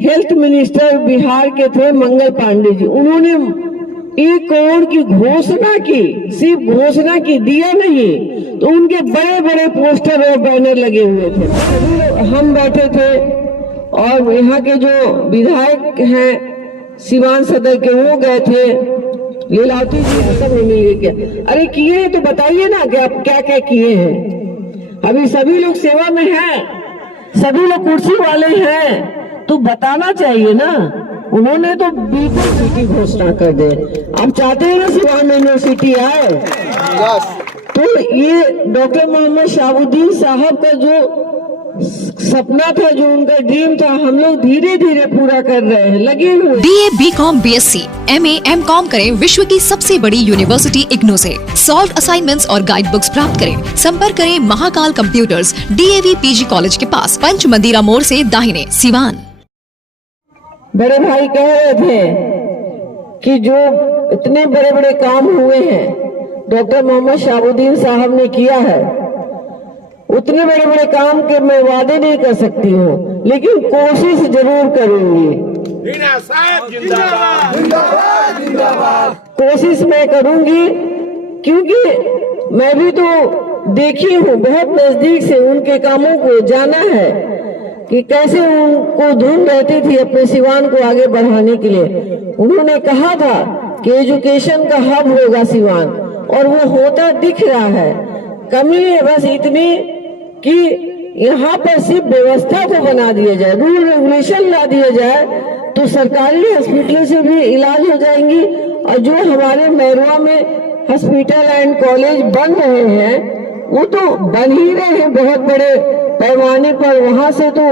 Health minister Bihar के थे मंगल पांडे जी, उन्होंने 1 करोड़ की घोषणा की, सिर्फ घोषणा की, दिया नहीं। तो उनके बड़े बड़े पोस्टर और बैनर लगे हुए थे। हम बैठे थे और यहाँ के जो विधायक हैं सिवान सदर के, वो गए थे, लीलावती जी सब मिले क्या? अरे किए हैं तो बताइए ना कि आप क्या क्या किए हैं। अभी सभी लोग सेवा में हैं, सभी लोग कुर्सी वाले हैं, तो बताना चाहिए ना। उन्होंने तो बिल्कुल सिटी घोषणा कर दे। आप चाहते हैं ना सिवान यूनिवर्सिटी आए? तो ये डॉक्टर मोहम्मद शहाबुद्दीन साहब का जो सपना था, जो उनका ड्रीम था, हम लोग धीरे धीरे पूरा कर रहे हैं, लगे हुए। BA, BCom, BSc, MA, MCom करें विश्व की सबसे बड़ी यूनिवर्सिटी इग्नू से। सॉल्व असाइनमेंट्स और गाइड बुक्स प्राप्त करें। संपर्क करें Mahakal computers, DAV PG college के पास, पंच मंदिरा मोड़ से दाहिने, सिवान। बड़े भाई कह रहे थे कि जो इतने बड़े बड़े काम हुए हैं डॉक्टर मोहम्मद शहाबुद्दीन साहब ने किया है, उतने बड़े बड़े काम के मैं वादे नहीं कर सकती हूँ, लेकिन कोशिश जरूर करूंगी। कोशिश मैं करूंगी, क्योंकि मैं भी तो देखी हूँ, बहुत नजदीक से उनके कामों को जाना है कि कैसे उनको धुन रहती थी अपने सिवान को आगे बढ़ाने के लिए। उन्होंने कहा था कि एजुकेशन का हब होगा सिवान, और वो होता दिख रहा है। कमी है बस इतनी कि यहाँ पर सिर्फ व्यवस्था को बना दिया जाए, रूल रेगुलेशन ला दिया जाए, तो सरकारी हॉस्पिटल से भी इलाज हो जाएंगी। और जो हमारे मैरवा में हॉस्पिटल एंड कॉलेज बन रहे हैं, वो तो बन ही रहे हैं बहुत बड़े पैमाने पर, वहां से तो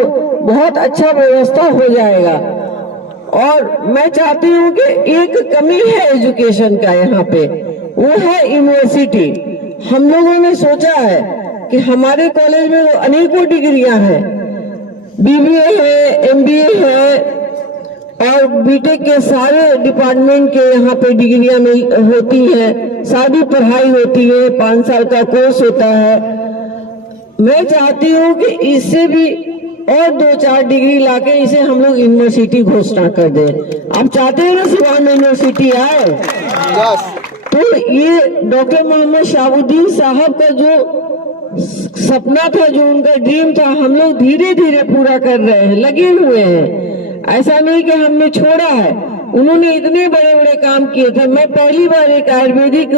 बहुत अच्छा व्यवस्था हो जाएगा। और मैं चाहती हूँ कि एक कमी है एजुकेशन का यहाँ पे, वो है यूनिवर्सिटी। हम लोगों ने सोचा है कि हमारे कॉलेज में अनेकों डिग्रियां हैं, BBA है, MBA है, और बीटेक के सारे डिपार्टमेंट के यहाँ पे डिग्रियां होती हैं, सारी पढ़ाई होती है, 5 साल का कोर्स होता है। मैं चाहती हूँ कि इससे भी और 2-4 डिग्री लाके इसे हम लोग यूनिवर्सिटी घोषणा कर दें। आप चाहते हैं ना सिवान यूनिवर्सिटी आए? तो ये डॉक्टर मोहम्मद शहाबुद्दीन साहब का जो सपना था, जो उनका ड्रीम था, हम लोग धीरे धीरे पूरा कर रहे हैं, लगे हुए हैं। ऐसा नहीं कि हमने छोड़ा है। उन्होंने इतने बड़े बड़े काम किए थे। मैं पहली बार एक आयुर्वेदिक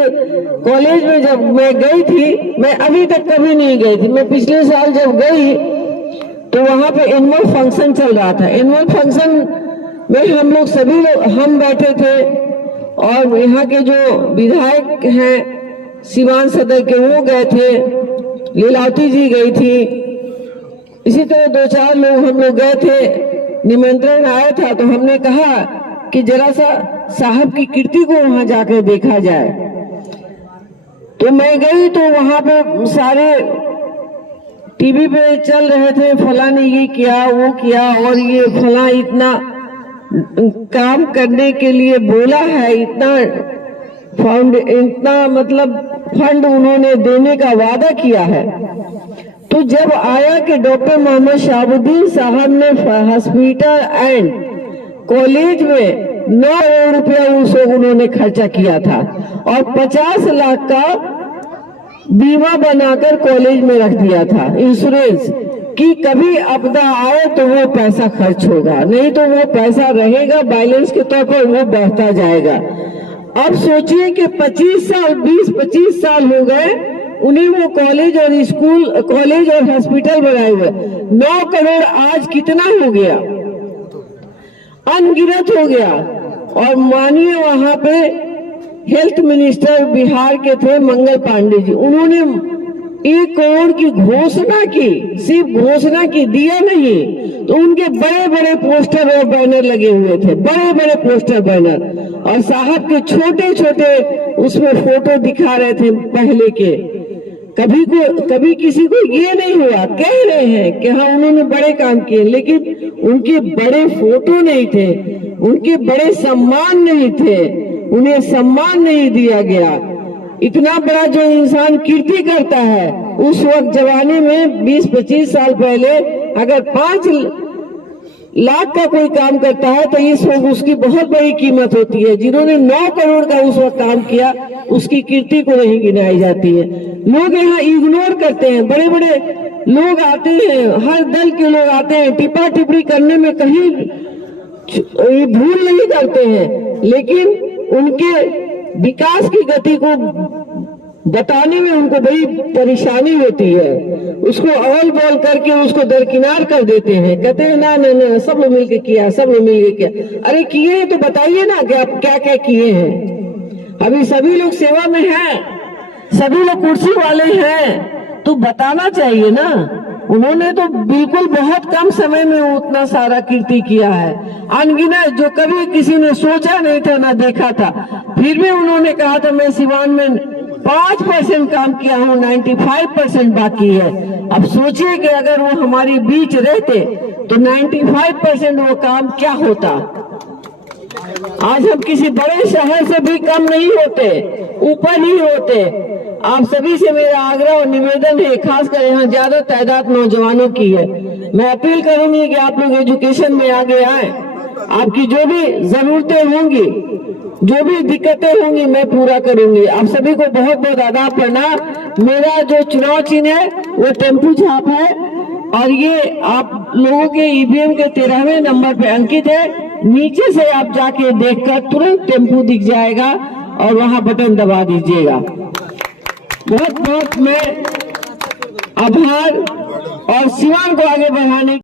कॉलेज में जब मैं गई थी, मैं अभी तक कभी नहीं गई थी, मैं पिछले साल जब गई तो वहां पे एनुअल फंक्शन चल रहा था। एनुअल फंक्शन में हम लोग सभी लोग हम बैठे थे, और यहाँ के जो विधायक हैं सिवान सदर के, वो गए थे, लीलावती जी गई थी, इसी तरह 2-4 लोग हम लोग गए थे। निमंत्रण आया था तो हमने कहा कि जरा सा साहब की कीर्ति को वहां जाकर देखा जाए। तो मैं गई तो वहां पे सारे टीवी पे चल रहे थे, फला ने ये किया, वो किया, और ये फला इतना काम करने के लिए बोला है, इतना मतलब फंड उन्होंने देने का वादा किया है। तो जब आया कि डॉक्टर मोहम्मद शहाबुद्दीन साहब ने हॉस्पिटल एंड कॉलेज में 9 करोड़ रुपया उन्होंने खर्चा किया था, और 50 लाख का बीमा बनाकर कॉलेज में रख दिया था, इंश्योरेंस, कि कभी आपदा आए तो वो पैसा खर्च होगा, नहीं तो वो पैसा रहेगा बैलेंस के तौर पर, वो बढ़ता जाएगा। अब सोचिए कि 20-25 साल हो गए उन्हें वो कॉलेज और स्कूल, कॉलेज और हॉस्पिटल बनाए हुए। 9 करोड़ आज कितना हो गया? अनगिनत हो गया। और मानिए वहां पे हेल्थ मिनिस्टर बिहार के थे मंगल पांडे जी, उन्होंने 1 करोड़ की घोषणा की, सिर्फ घोषणा की, दिया नहीं। तो उनके बड़े बड़े पोस्टर और बैनर लगे हुए थे, बड़े बड़े पोस्टर बैनर, और साहब के छोटे छोटे उसमें फोटो दिखा रहे थे पहले के। कभी किसी को ये नहीं हुआ, कह रहे हैं कि हाँ उन्होंने बड़े काम किए, लेकिन उनके बड़े फोटो नहीं थे, उनके बड़े सम्मान नहीं थे, उन्हें सम्मान नहीं दिया गया। इतना बड़ा जो इंसान कीर्ति करता है, उस वक्त जमाने में 20-25 साल पहले अगर 5 लाख का कोई काम करता है तो इस वक्त उसकी बहुत बड़ी कीमत होती है। जिन्होंने 9 करोड़ का उस वक्त काम किया उसकी कीर्ति को नहीं गिनाई जाती है। लोग यहाँ इग्नोर करते हैं, बड़े बड़े लोग आते हैं, हर दल के लोग आते हैं, टिप्पा टिप्पणी करने में कहीं भूल नहीं करते हैं, लेकिन उनके विकास की गति को बताने में उनको बड़ी परेशानी होती है। उसको अवल बोल करके उसको दरकिनार कर देते हैं, कहते हैं ना ना ना सब लोग मिलके किया, सब लोग मिलके किया। अरे किए हैं तो बताइए ना कि आप क्या क्या किए हैं। अभी सभी लोग सेवा में हैं, सभी लोग कुर्सी वाले हैं, तो बताना चाहिए ना। उन्होंने तो बिल्कुल बहुत कम समय में उतना सारा कीर्ति किया है, अनगिनत, जो कभी किसी ने सोचा नहीं था ना देखा था। फिर भी उन्होंने कहा था मैं सिवान में 5% काम किया हूँ, 95% बाकी है। अब सोचिए कि अगर वो हमारे बीच रहते तो 95% वो काम क्या होता। आज हम किसी बड़े शहर से भी कम नहीं होते, ऊपर ही होते। आप सभी से मेरा आग्रह और निवेदन है, खासकर यहाँ ज्यादा तादाद नौजवानों की है। मैं अपील करूंगी कि आप लोग एजुकेशन में आगे आए। आपकी जो भी जरूरतें होंगी, जो भी दिक्कतें होंगी, मैं पूरा करूंगी। आप सभी को बहुत बहुत आदाब प्रणाम। मेरा जो चुनाव चिन्ह है वो टेम्पू झाप है और ये आप लोगों के ईवीएम के 13वें नंबर पे अंकित है। नीचे से आप जाके देखकर तुरंत टेम्पू दिख जाएगा और वहां बटन दबा दीजिएगा। बहुत बहुत मैं आभार और सिवान को आगे बढ़ाने